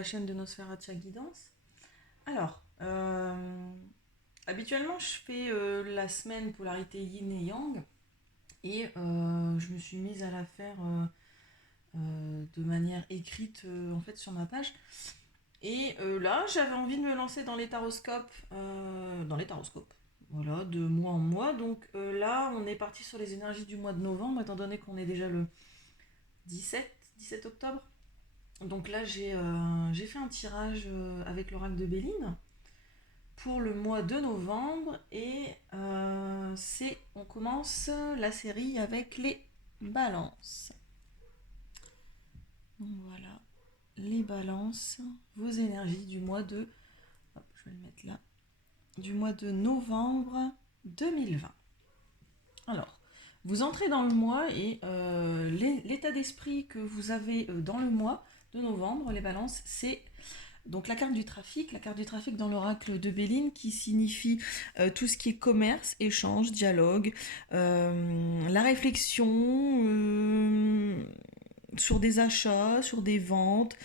la chaîne de Nosferatu Guidance. Alors, habituellement, je fais la semaine polarité yin et yang et je me suis mise à la faire de manière écrite en fait sur ma page. Et là, j'avais envie de me lancer dans les taroscopes. Voilà, de mois en mois. Donc là, on est parti sur les énergies du mois de novembre, étant donné qu'on est déjà le 17 octobre. Donc là, j'ai fait un tirage avec l'oracle de Béline pour le mois de novembre et on commence la série avec les balances. Donc voilà, les balances, vos énergies du mois de, hop, je vais le mettre là, du mois de novembre 2020. Alors, vous entrez dans le mois et l'état d'esprit que vous avez dans le mois de novembre, les balances, c'est donc la carte du trafic dans l'oracle de Béline qui signifie tout ce qui est commerce, échange, dialogue, la réflexion sur des achats, sur des ventes,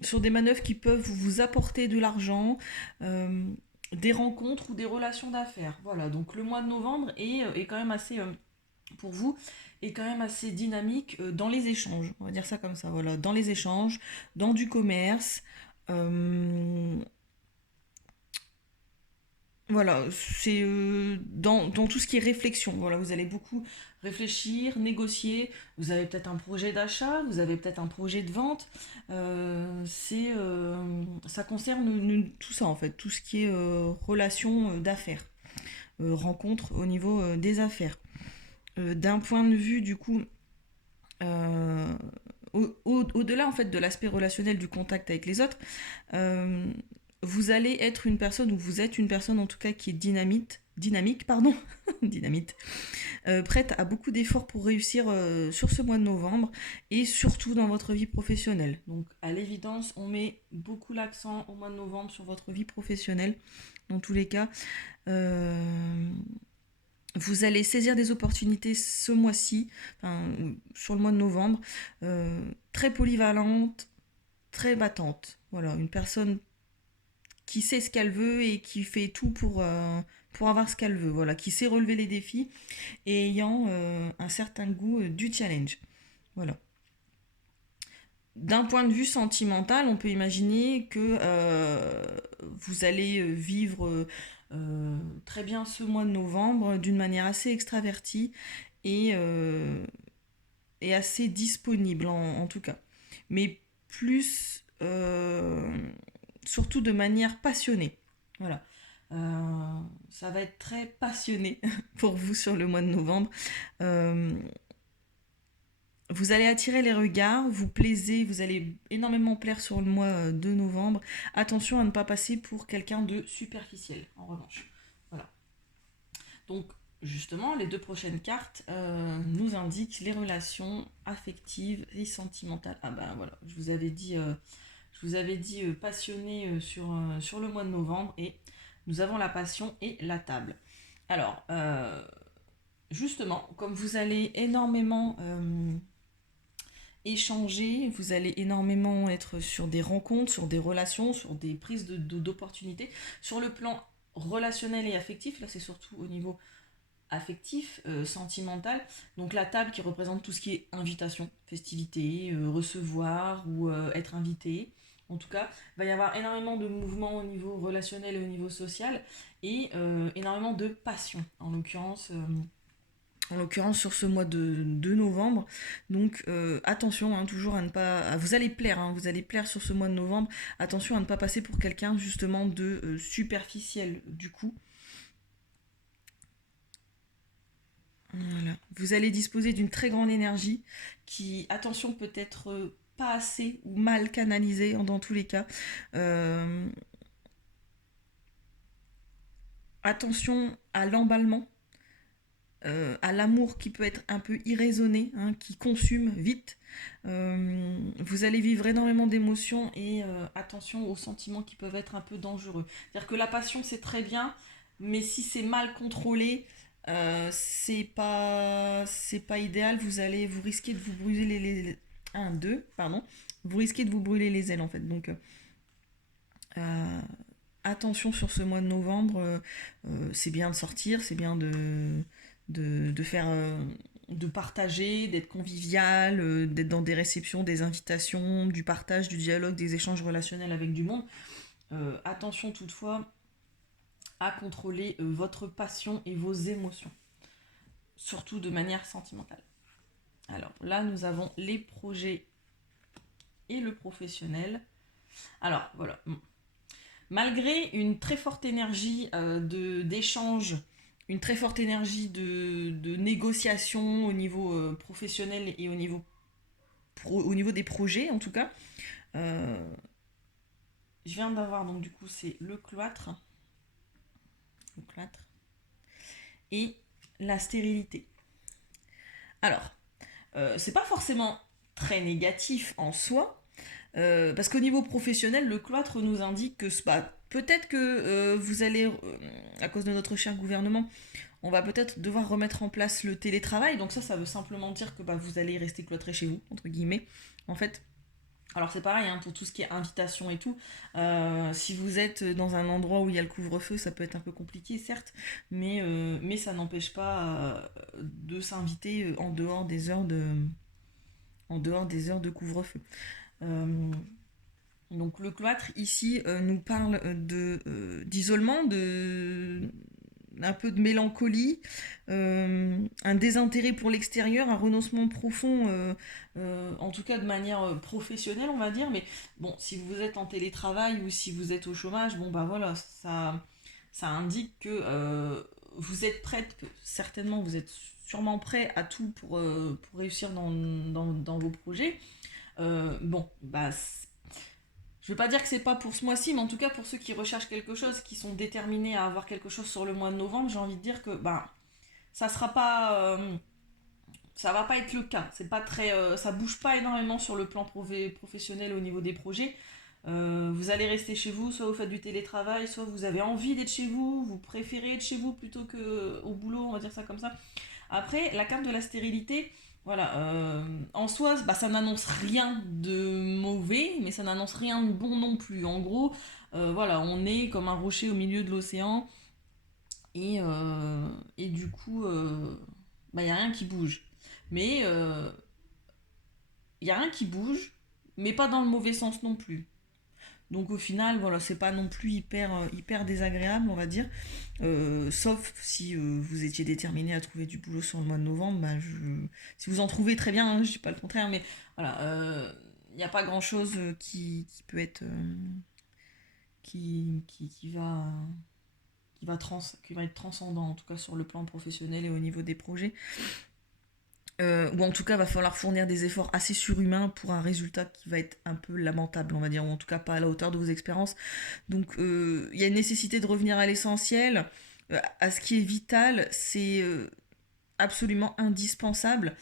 sur des manœuvres qui peuvent vous apporter de l'argent, des rencontres ou des relations d'affaires. Voilà, donc le mois de novembre est quand même assez, pour vous, est quand même assez dynamique dans les échanges. On va dire ça comme ça, voilà, dans les échanges, dans du commerce. Voilà, c'est dans tout ce qui est réflexion. Voilà, vous allez beaucoup réfléchir, négocier. Vous avez peut-être un projet d'achat, vous avez peut-être un projet de vente. Ça concerne tout ça en fait, tout ce qui est relation d'affaires, rencontre au niveau des affaires. D'un point de vue du coup, euh, au-delà en fait de l'aspect relationnel du contact avec les autres, euh, vous allez être une personne, ou vous êtes une personne en tout cas qui est dynamique, pardon, dynamite, prête à beaucoup d'efforts pour réussir sur ce mois de novembre et surtout dans votre vie professionnelle. Donc à l'évidence, on met beaucoup l'accent au mois de novembre sur votre vie professionnelle. Dans tous les cas, vous allez saisir des opportunités ce mois-ci, enfin, sur le mois de novembre, très polyvalente, très battante. Voilà, une personne qui sait ce qu'elle veut et qui fait tout pour avoir ce qu'elle veut. Voilà, qui sait relever les défis et ayant un certain goût du challenge. Voilà. D'un point de vue sentimental, on peut imaginer que vous allez vivre très bien ce mois de novembre d'une manière assez extravertie et, euh, et assez disponible en tout cas. Mais plus, surtout de manière passionnée. Voilà. Ça va être très passionné pour vous sur le mois de novembre. Euh, vous allez attirer les regards, vous plaisez, vous allez énormément plaire sur le mois de novembre. Attention à ne pas passer pour quelqu'un de superficiel, en revanche. Voilà. Donc, justement, les deux prochaines cartes nous indiquent les relations affectives et sentimentales. Ah ben voilà, je vous avais dit passionné sur le mois de novembre et nous avons la passion et la table. Alors, justement, comme vous allez énormément échanger, vous allez énormément être sur des rencontres, sur des relations, sur des prises d'opportunités. Sur le plan relationnel et affectif, là c'est surtout au niveau affectif, sentimental. Donc la table qui représente tout ce qui est invitation, festivité, recevoir ou être invité. En tout cas, il va y avoir énormément de mouvements au niveau relationnel et au niveau social et énormément de passion, en l'occurrence sur ce mois de novembre. Donc attention toujours à ne pas... vous allez plaire, vous allez plaire sur ce mois de novembre. Attention à ne pas passer pour quelqu'un justement de superficiel du coup. Voilà. Vous allez disposer d'une très grande énergie qui, attention, peut être pas assez ou mal canalisée dans tous les cas. Euh, Attention à l'emballement, à l'amour qui peut être un peu irraisonné, qui consume vite. Vous allez vivre énormément d'émotions et attention aux sentiments qui peuvent être un peu dangereux. C'est-à-dire que la passion c'est très bien, mais si c'est mal contrôlé, c'est pas idéal. Vous risquez de vous brûler les 1, 2, pardon. vous risquez de vous brûler les ailes en fait. Donc euh, attention sur ce mois de novembre, c'est bien de sortir, c'est bien de faire, de partager, d'être convivial, d'être dans des réceptions, des invitations, du partage, du dialogue, des échanges relationnels avec du monde. Attention toutefois à contrôler votre passion et vos émotions, surtout de manière sentimentale. Alors là, nous avons les projets et le professionnel. Alors voilà, malgré une très forte énergie d'échange, une très forte énergie de négociation au niveau professionnel et au niveau des projets en tout cas, euh, je viens d'avoir donc du coup c'est le cloître et la stérilité. Alors, c'est pas forcément très négatif en soi, parce qu'au niveau professionnel, le cloître nous indique que bah, peut-être que vous allez, à cause de notre cher gouvernement, on va peut-être devoir remettre en place le télétravail. Donc ça veut simplement dire que bah, vous allez rester cloîtré chez vous, entre guillemets. En fait, alors c'est pareil hein, pour tout ce qui est invitation et tout. Si vous êtes dans un endroit où il y a le couvre-feu, ça peut être un peu compliqué certes, mais ça n'empêche pas de s'inviter en dehors des heures de couvre-feu. Euh, donc le cloître ici nous parle d'isolement, un peu de mélancolie, un désintérêt pour l'extérieur, un renoncement profond, en tout cas de manière professionnelle, on va dire. Mais bon, si vous êtes en télétravail ou si vous êtes au chômage, bon bah voilà, ça indique que vous êtes prête, certainement vous êtes sûrement prêt à tout pour réussir dans vos projets. Bon, bah je veux pas dire que c'est pas pour ce mois-ci, mais en tout cas pour ceux qui recherchent quelque chose, qui sont déterminés à avoir quelque chose sur le mois de novembre, j'ai envie de dire que ben ça sera pas, ça va pas être le cas. C'est pas très, ça bouge pas énormément sur le plan professionnel au niveau des projets. Vous allez rester chez vous, soit vous faites du télétravail, soit vous avez envie d'être chez vous, vous préférez être chez vous plutôt que au boulot, on va dire ça comme ça. Après, la carte de la stérilité, voilà, en soi, bah, ça n'annonce rien de mauvais, mais ça n'annonce rien de bon non plus. En gros, voilà, on est comme un rocher au milieu de l'océan et du coup, bah, il n'y a rien qui bouge. Mais il n'y a rien qui bouge, mais pas dans le mauvais sens non plus. Donc au final, voilà, c'est pas non plus hyper désagréable, on va dire. Sauf si vous étiez déterminé à trouver du boulot sur le mois de novembre, bah, si vous en trouvez très bien, hein, je dis pas le contraire, mais voilà, il n'y a pas grand chose qui peut être qui qui va être transcendant en tout cas sur le plan professionnel et au niveau des projets. Ou en tout cas va falloir fournir des efforts assez surhumains pour un résultat qui va être un peu lamentable, on va dire, ou en tout cas pas à la hauteur de vos expériences. Donc il y a une nécessité de revenir à l'essentiel, à ce qui est vital, c'est absolument indispensable.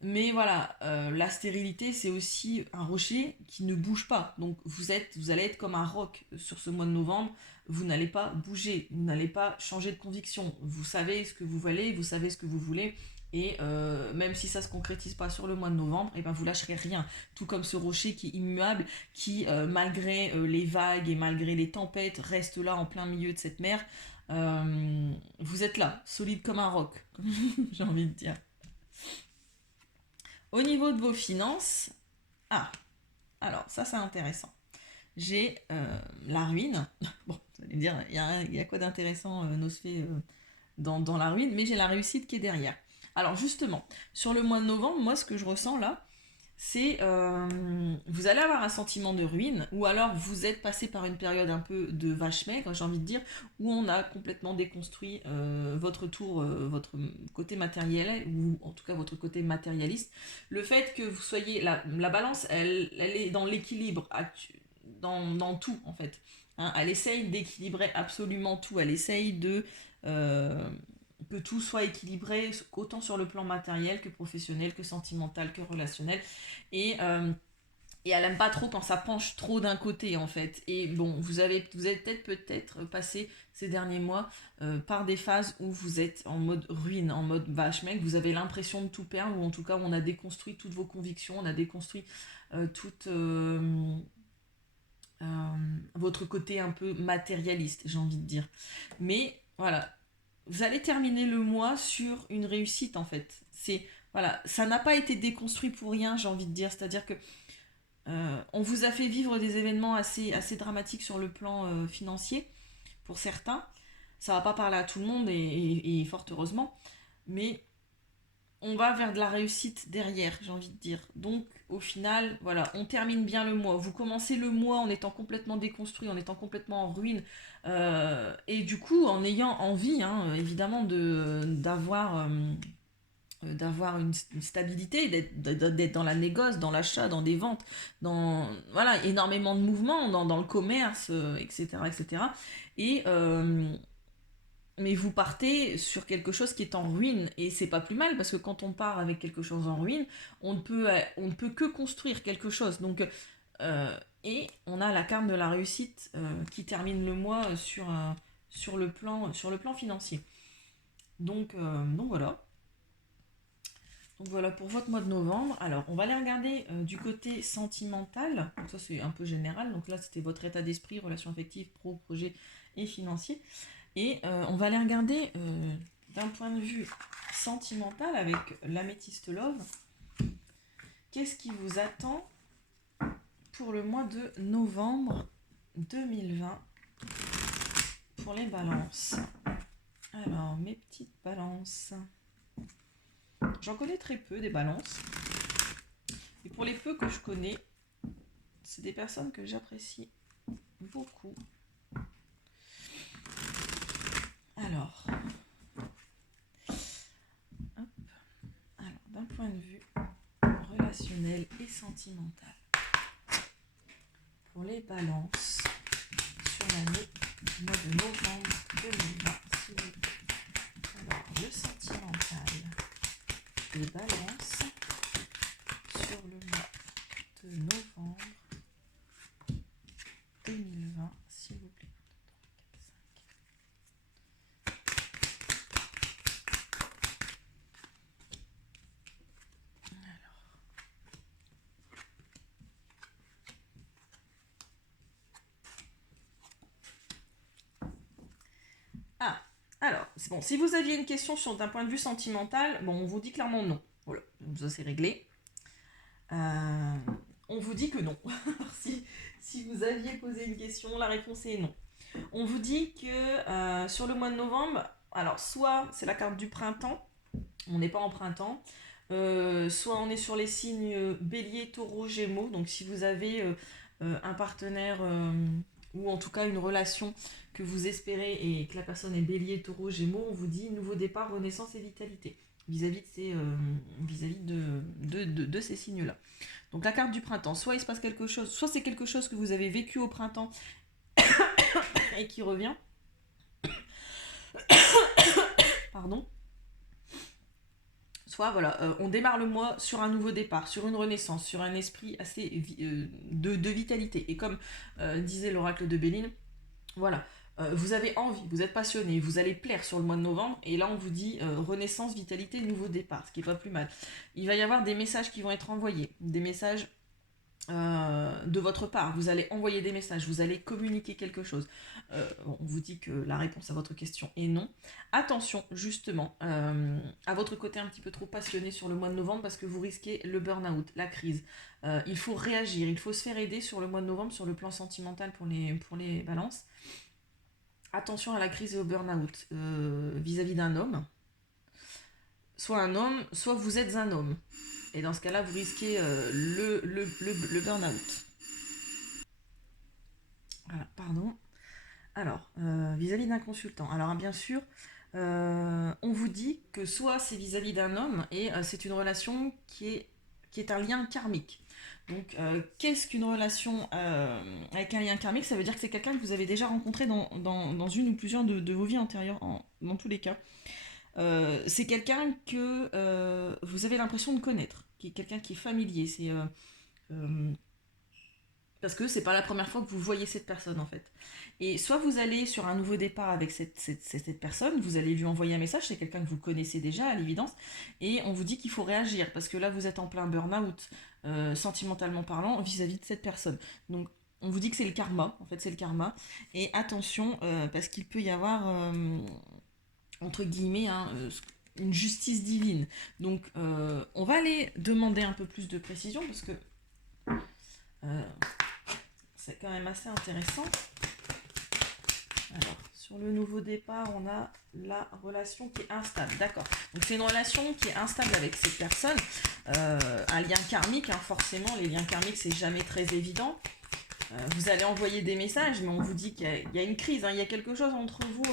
Mais voilà, la stérilité, c'est aussi un rocher qui ne bouge pas. Donc vous allez être comme un roc sur ce mois de novembre. Vous n'allez pas bouger, vous n'allez pas changer de conviction. Vous savez ce que vous valez, vous savez ce que vous voulez. Et même si ça ne se concrétise pas sur le mois de novembre, et ben vous lâcherez rien. Tout comme ce rocher qui est immuable, qui malgré les vagues et malgré les tempêtes reste là en plein milieu de cette mer. Vous êtes là, solide comme un roc, j'ai envie de dire. Au niveau de vos finances, ah, alors ça c'est intéressant. J'ai la ruine. Bon, vous allez me dire, y a quoi d'intéressant, Nosphée, dans la ruine, mais j'ai la réussite qui est derrière. Alors justement, sur le mois de novembre, moi ce que je ressens là, c'est vous allez avoir un sentiment de ruine, ou alors vous êtes passé par une période un peu de vache maigre, j'ai envie de dire, où on a complètement déconstruit votre côté matériel, ou en tout cas votre côté matérialiste. Le fait que vous soyez, la balance, elle est dans l'équilibre, dans tout en fait. Hein, elle essaye d'équilibrer absolument tout, elle essaye euh, que tout soit équilibré, autant sur le plan matériel que professionnel, que sentimental, que relationnel. Et Et elle aime pas trop quand ça penche trop d'un côté en fait. Et bon, vous avez peut-être passé ces derniers mois par des phases où vous êtes en mode ruine, en mode vache mec, vous avez l'impression de tout perdre, ou en tout cas on a déconstruit toutes vos convictions, on a déconstruit toute euh, votre côté un peu matérialiste, j'ai envie de dire. Mais voilà, vous allez terminer le mois sur une réussite en fait. C'est voilà, ça n'a pas été déconstruit pour rien, j'ai envie de dire. C'est-à-dire que on vous a fait vivre des événements assez dramatiques sur le plan financier, pour certains. Ça va pas parler à tout le monde, et fort heureusement. Mais on va vers de la réussite derrière, j'ai envie de dire. Donc, au final, voilà, on termine bien le mois. Vous commencez le mois en étant complètement déconstruit, en étant complètement en ruine. Et du coup, en ayant envie, hein, évidemment, d'avoir une stabilité, d'être dans la négoce, dans l'achat, dans des ventes, dans voilà, énormément de mouvements, dans le commerce, etc. etc. Et, mais vous partez sur quelque chose qui est en ruine, et c'est pas plus mal, parce que quand on part avec quelque chose en ruine, on ne peut que construire quelque chose. Donc, euh, et on a la carte de la réussite qui termine le mois sur le plan financier. Donc voilà. Donc voilà pour votre mois de novembre. Alors, on va aller regarder du côté sentimental. Donc ça, c'est un peu général. Donc là, c'était votre état d'esprit, relations affectives, pro, projet et financier. Et on va aller regarder d'un point de vue sentimental avec l'améthyste love. Qu'est-ce qui vous attend pour le mois de novembre 2020 pour les balances? Alors, mes petites balances. J'en connais très peu des balances. Et pour les peu que je connais, c'est des personnes que j'apprécie beaucoup. Alors, hop. Alors, d'un point de vue relationnel et sentimental, pour les balances sur l'année du mois de novembre 2020, s'il vous plaît. Alors, le sentimental des balances sur le mois de novembre 2020, s'il vous plaît. Ah, alors, c'est bon. Si vous aviez une question d'un point de vue sentimental, bon, on vous dit clairement non. Voilà, ça c'est réglé. Euh, on vous dit que non. si vous aviez posé une question, la réponse est non. On vous dit que sur le mois de novembre, alors soit c'est la carte du printemps, on n'est pas en printemps, soit on est sur les signes bélier, taureau, gémeaux. Donc si vous avez un partenaire ou en tout cas une relation que vous espérez et que la personne est bélier, taureau, gémeaux, on vous dit nouveau départ, renaissance et vitalité vis-à-vis de ces signes-là. Donc la carte du printemps, soit il se passe quelque chose, soit c'est quelque chose que vous avez vécu au printemps et qui revient. Pardon. Soit voilà, on démarre le mois sur un nouveau départ, sur une renaissance, sur un esprit assez de vitalité. Et comme disait l'oracle de Béline, voilà, vous avez envie, vous êtes passionné, vous allez plaire sur le mois de novembre, et là on vous dit renaissance, vitalité, nouveau départ, ce qui est pas plus mal. Il va y avoir des messages qui vont être envoyés, des messages de votre part, vous allez envoyer des messages, vous allez communiquer quelque chose. On vous dit que la réponse à votre question est non. Attention justement à votre côté un petit peu trop passionné sur le mois de novembre, parce que vous risquez le burn-out, la crise. Il faut réagir, il faut se faire aider sur le mois de novembre sur le plan sentimental pour les balances. Attention à la crise et au burn-out vis-à-vis d'un homme. Soit un homme, soit vous êtes un homme. Et dans ce cas-là, vous risquez le burn-out. Voilà, pardon. Alors, vis-à-vis d'un consultant. Alors, bien sûr, on vous dit que soit c'est vis-à-vis d'un homme, et c'est une relation qui est un lien karmique. Donc, qu'est-ce qu'une relation avec un lien karmique? Ça veut dire que c'est quelqu'un que vous avez déjà rencontré dans une ou plusieurs de vos vies antérieures, dans tous les cas. C'est quelqu'un que vous avez l'impression de connaître, qui est quelqu'un qui est familier. C'est Parce que c'est pas la première fois que vous voyez cette personne en fait. Et soit vous allez sur un nouveau départ avec cette personne, vous allez lui envoyer un message, c'est quelqu'un que vous connaissez déjà à l'évidence, et on vous dit qu'il faut réagir, parce que là vous êtes en plein burn-out, sentimentalement parlant, vis-à-vis de cette personne. Donc on vous dit que c'est le karma, en fait c'est le karma, et attention, parce qu'il peut y avoir, entre guillemets, hein, une justice divine. Donc on va aller demander un peu plus de précision, parce que c'est quand même assez intéressant. Alors, sur le nouveau départ, on a la relation qui est instable. D'accord. Donc, c'est une relation qui est instable avec cette personne. Un lien karmique, hein, forcément, les liens karmiques, c'est jamais très évident. Vous allez envoyer des messages, mais on vous dit qu'il y a une crise. Hein, il y a quelque chose entre vous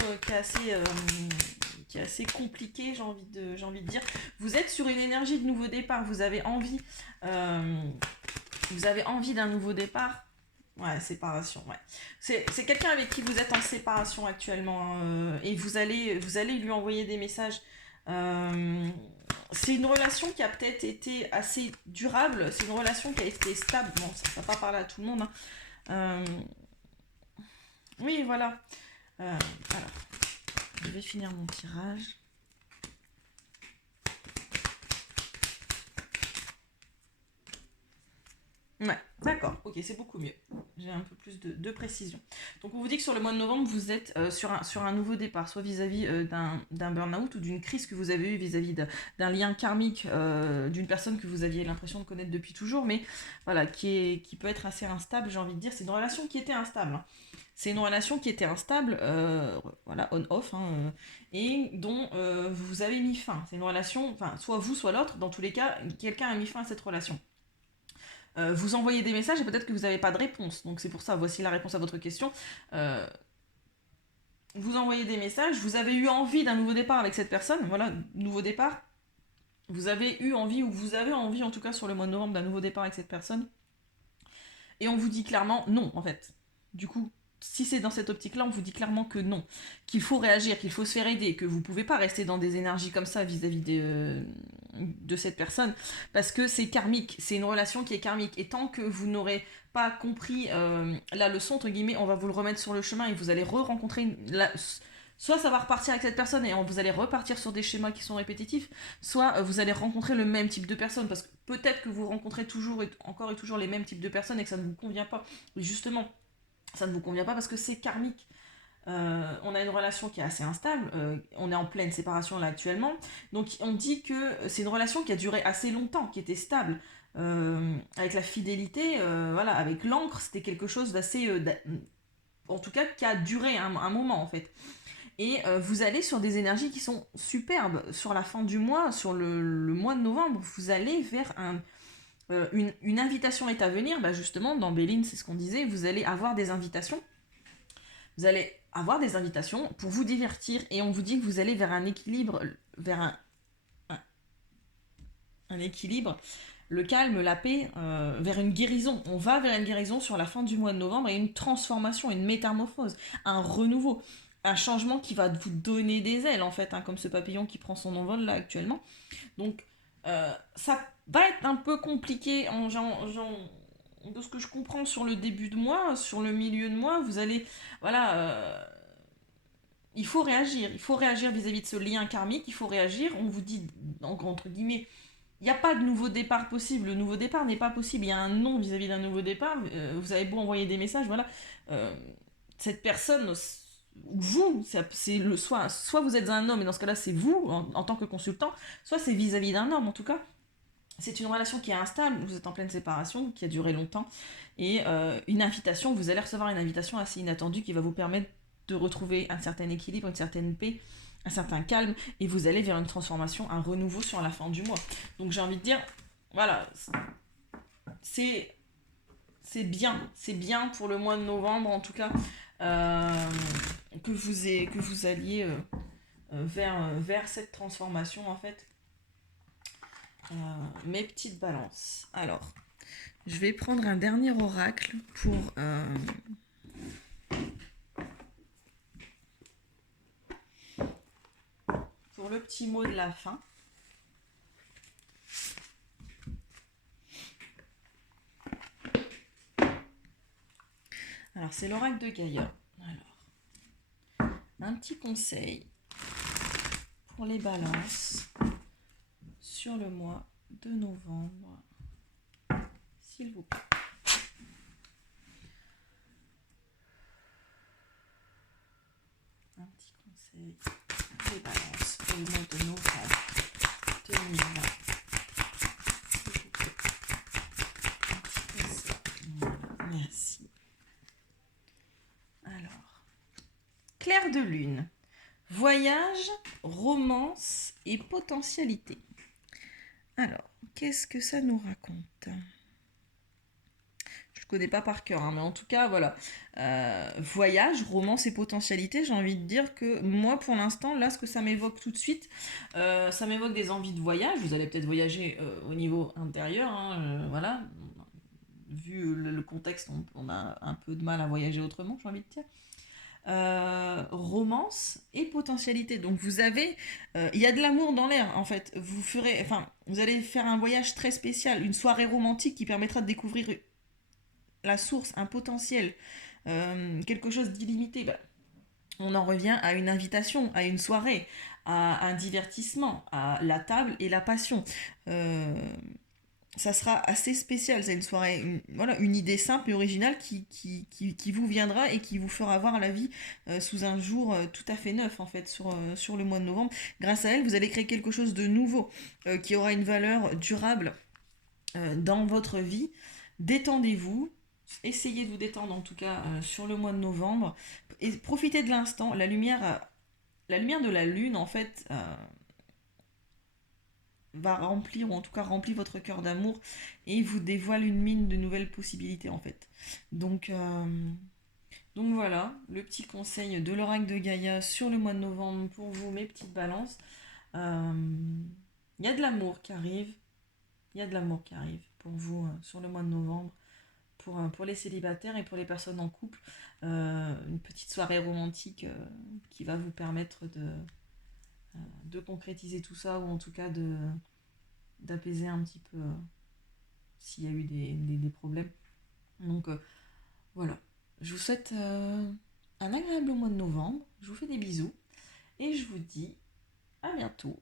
qui est assez compliqué, j'ai envie de dire. Vous êtes sur une énergie de nouveau départ. Vous avez envie d'un nouveau départ. Ouais, séparation, ouais. C'est quelqu'un avec qui vous êtes en séparation actuellement, hein, et vous allez lui envoyer des messages. C'est une relation qui a peut-être été assez durable, c'est une relation qui a été stable. Bon, ça ne va pas parler à tout le monde, hein. Oui, voilà. Alors, je vais finir mon tirage. Ouais, d'accord, ok, c'est beaucoup mieux. J'ai un peu plus de précision. Donc on vous dit que sur le mois de novembre, vous êtes sur un nouveau départ, soit vis-à-vis d'un burn-out ou d'une crise que vous avez eue vis-à-vis d'un lien karmique, d'une personne que vous aviez l'impression de connaître depuis toujours, mais voilà, qui peut être assez instable, j'ai envie de dire. C'est une relation qui était instable, hein. C'est une relation qui était instable, voilà, on-off, hein, et dont vous avez mis fin. C'est une relation, enfin, soit vous, soit l'autre, dans tous les cas, quelqu'un a mis fin à cette relation. Vous envoyez des messages et peut-être que vous n'avez pas de réponse. Donc c'est pour ça, voici la réponse à votre question. Vous envoyez des messages, vous avez eu envie d'un nouveau départ avec cette personne, voilà, nouveau départ. Vous avez eu envie, ou vous avez envie en tout cas sur le mois de novembre d'un nouveau départ avec cette personne. Et on vous dit clairement non, en fait. Du coup, si c'est dans cette optique-là, on vous dit clairement que non, qu'il faut réagir, qu'il faut se faire aider, que vous ne pouvez pas rester dans des énergies comme ça vis-à-vis de cette personne, parce que c'est karmique, c'est une relation qui est karmique, et tant que vous n'aurez pas compris la leçon, entre guillemets, on va vous le remettre sur le chemin, et vous allez re-rencontrer soit ça va repartir avec cette personne et vous allez repartir sur des schémas qui sont répétitifs, soit vous allez rencontrer le même type de personne, parce que peut-être que vous rencontrez toujours et toujours les mêmes types de personnes et que ça ne vous convient pas. Et justement, ça ne vous convient pas parce que c'est karmique. On a une relation qui est assez instable, on est en pleine séparation là actuellement, donc on dit que c'est une relation qui a duré assez longtemps, qui était stable, avec la fidélité, voilà, avec l'encre, c'était quelque chose d'assez, en tout cas qui a duré un moment en fait. Et vous allez sur des énergies qui sont superbes. Sur la fin du mois, sur le mois de novembre, vous allez vers une invitation est à venir. Bah justement, dans Béline, c'est ce qu'on disait, vous allez avoir des invitations. Vous allez avoir des invitations pour vous divertir. Et on vous dit que vous allez vers un équilibre, vers un équilibre, le calme, la paix, vers une guérison. On va vers une guérison sur la fin du mois de novembre et une transformation, une métamorphose, un renouveau, un changement qui va vous donner des ailes en fait, hein, comme ce papillon qui prend son envol là actuellement. Donc ça va être un peu compliqué de ce que je comprends sur le début de mois, sur le milieu de mois, vous allez, voilà, il faut réagir vis-à-vis de ce lien karmique, il faut réagir, on vous dit, entre guillemets, il n'y a pas de nouveau départ possible, le nouveau départ n'est pas possible, il y a un non vis-à-vis d'un nouveau départ, vous avez beau envoyer des messages, voilà, cette personne, ou vous, c'est soit vous êtes un homme, et dans ce cas-là c'est vous, en tant que consultant, soit c'est vis-à-vis d'un homme en tout cas. C'est une relation qui est instable, vous êtes en pleine séparation, qui a duré longtemps, et une invitation, vous allez recevoir une invitation assez inattendue qui va vous permettre de retrouver un certain équilibre, une certaine paix, un certain calme, et vous allez vers une transformation, un renouveau sur la fin du mois. Donc j'ai envie de dire, voilà, c'est bien pour le mois de novembre en tout cas, que vous alliez vers cette transformation en fait. Mes petites balances. Alors, je vais prendre un dernier oracle pour le petit mot de la fin. Alors, c'est l'oracle de Gaïa. Alors, un petit conseil pour les balances sur le mois de novembre, s'il vous plaît. Un petit conseil pour les balances pour le mois de novembre 2020. S'il vous plaît. Un petit conseil. Voilà, merci. Alors, clair de lune. Voyage, romance et potentialité. Alors, qu'est-ce que ça nous raconte ? Je ne connais pas par cœur, mais en tout cas, voilà. Voyage, romance et potentialité, j'ai envie de dire que moi, pour l'instant, là, ce que ça m'évoque tout de suite, ça m'évoque des envies de voyage. Vous allez peut-être voyager au niveau intérieur, hein, voilà. Vu le contexte, on a un peu de mal à voyager autrement, j'ai envie de dire. Romance et potentialité. Donc vous avez, il y a de l'amour dans l'air en fait. Vous allez faire un voyage très spécial, une soirée romantique qui permettra de découvrir la source, un potentiel, quelque chose d'illimité. On en revient à une invitation, à une soirée, à un divertissement, à la table et la passion. Ça sera assez spécial, c'est une soirée, voilà, une idée simple et originale qui vous viendra et qui vous fera voir la vie sous un jour tout à fait neuf en fait sur le mois de novembre. Grâce à elle, vous allez créer quelque chose de nouveau qui aura une valeur durable dans votre vie. Détendez-vous, essayez de vous détendre en tout cas sur le mois de novembre et profitez de l'instant. La lumière de la lune en fait va remplir, ou en tout cas remplit votre cœur d'amour et vous dévoile une mine de nouvelles possibilités en fait. Donc voilà, le petit conseil de l'oracle de Gaïa sur le mois de novembre pour vous, mes petites balances. Il y a de l'amour qui arrive, il y a de l'amour qui arrive pour vous sur le mois de novembre, pour les célibataires et pour les personnes en couple. Une petite soirée romantique qui va vous permettre de concrétiser tout ça, ou en tout cas d'apaiser un petit peu s'il y a eu des problèmes. Donc voilà, je vous souhaite un agréable mois de novembre, je vous fais des bisous et je vous dis à bientôt